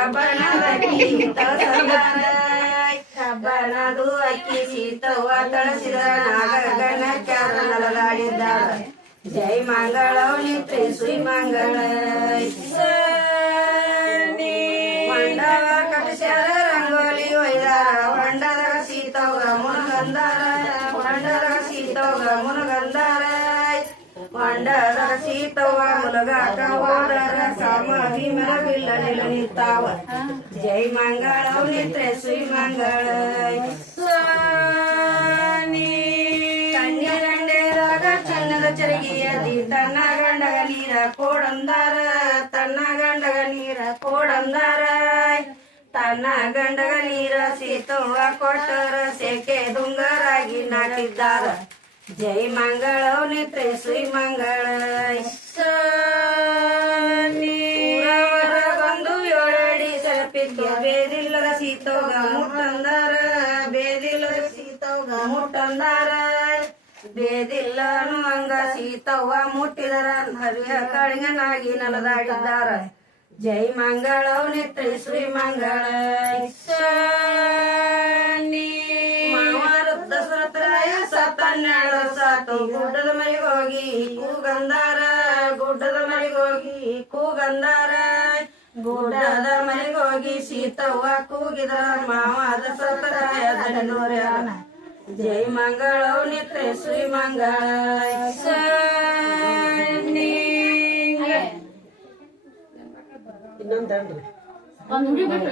ಕಬ್ಬಣದ ಅಕ್ಕಿ ತಳಸಂದಾರ ಕಬ್ಬಣದು ಅಕ್ಕಿ ಸೀತವ್ವ ತಳಸಿದ ನಾಗಗಣ ಚಾರ ನಲದಾಡಿದ್ದಾಳ ಜೈ ಮಂಗಳವನಿ ತ್ರಿಸುಯಿ ಮಂಗಳ ಮಂಡವ ಕಟಸ್ಯಾರ ರಂಗೋಲಿ ಒಯ್ದಾರ ಹೊಂಡದಾಗ ಸೀತವ್ಗ ಮುನಗಂದಾರ ಹೊಂಡದಾಗ ಸೀತವ್ಗ ಮುನಗಂದಾರ ಹೊಂಡದ ಸೀತವ್ವ ಮುಲಗಾಕ ಹೋದರ ಸಮಾಧಿ ಮೆರವಿಲ್ಲ ನಿಲ ನಿಂತಾವ ಜೈ ಮಂಗಳವ್ ನಿತ್ರೆ ಸುಯ್ ಮಂಗಳ ಕನ್ಯಗಂಡೆದಾಗ ಚನ್ನದ ಚರಗಿಯದಿ ತನ್ನ ಗಂಡಗ ನೀರ ಕೋಡಂದಾರ ತನ್ನ ಗಂಡಗ ನೀರ ಕೋಡಂದಾರ ತನ್ನ ಗಂಡಗ ನೀರ ಸೀತವ್ವ ಕೊಟ್ಟರ ಸೇಕೆ ದುಂಗರಾಗಿ ನಾಟಿದ್ದಾರ ಜೈ ಮಂಗಳವ್ ನಿತ್ರೆ ಸುಯ್ ಮಂಗಳ ಬೇದಿಲ್ಲದ ಸೀತೋಗ. ಮುಟ್ಟಂದಾರ ಬೇದಿಲ್ಲದ ಸೀತೋಗ. ಮುಟ್ಟಂದಾರ ಬೇದಿಲ್ಲನು ಹಂಗ ಸೀತವ್ವ ಮುಟ್ಟಿದರ. ಹರಿಯ ಕಳಿಗನಾಗಿ ನಲದಾಡಿದ್ದಾರ ಜೈ ಮಂಗಳ ನಿತ್ರಿ ಶ್ರೀ ಮಂಗಳ. ಸುರತರಾಯ ಸತ್ತನ್ನೆರಡು ಸಾತು. ಗುಡ್ಡದ ಮನೆಗೆ ಹೋಗಿ ಕೂಗಂದಾರ. ಗುಡ್ಡದ ಮನೆಗೆ ಹೋಗಿ ಕೂಗಂದಾರ. ಗುಡ್ಡದ ಮನೆಗೆ ಹೋಗಿ ಸೀತವ್ವ ಕೂಗಿದ ಮಾವಾದ ಸತ್ತರಾಯ ದಂಡೋರ್ಯಾನ ಜೈ ಮಂಗಳವ್ ನಿತ್ಯ ಶ್ರೀ ಮಂಗಳ ಇನ್ನೊಂದನ್ರಿ ಒಂದ್ ಹುಡಿ ಬಿಟ್ಟು